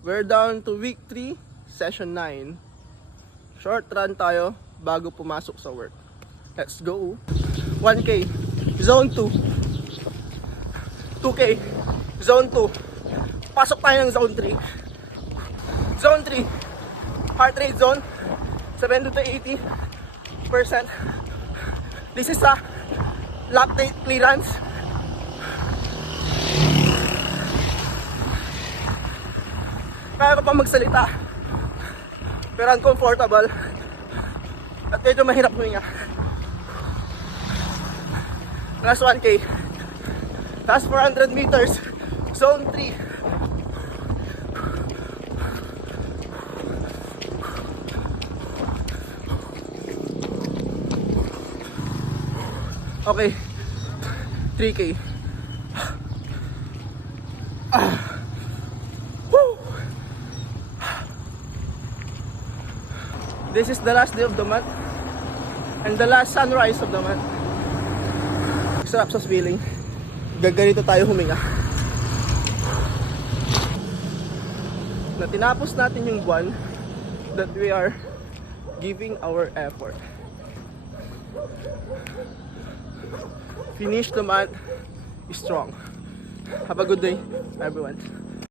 We're down to week 3, session 9. Short run tayo bago pumasok sa work. Let's go. 1K, zone 2. 2K, zone 2. Pasok tayo ng zone 3. Zone 3, heart rate zone, 70 to 80%. This is a lactate clearance. Kaya ko pa magsalita, pero uncomfortable at medyo mahirap huminga. Last 1K, last 400 meters, zone 3. Okay, 3K. This is the last day of the month and the last sunrise of the month. Sarap sa feeling. Gaganito tayo huminga. Na tinapos natin yung buwan that we are giving our effort. Finish the month strong. Have a good day, everyone.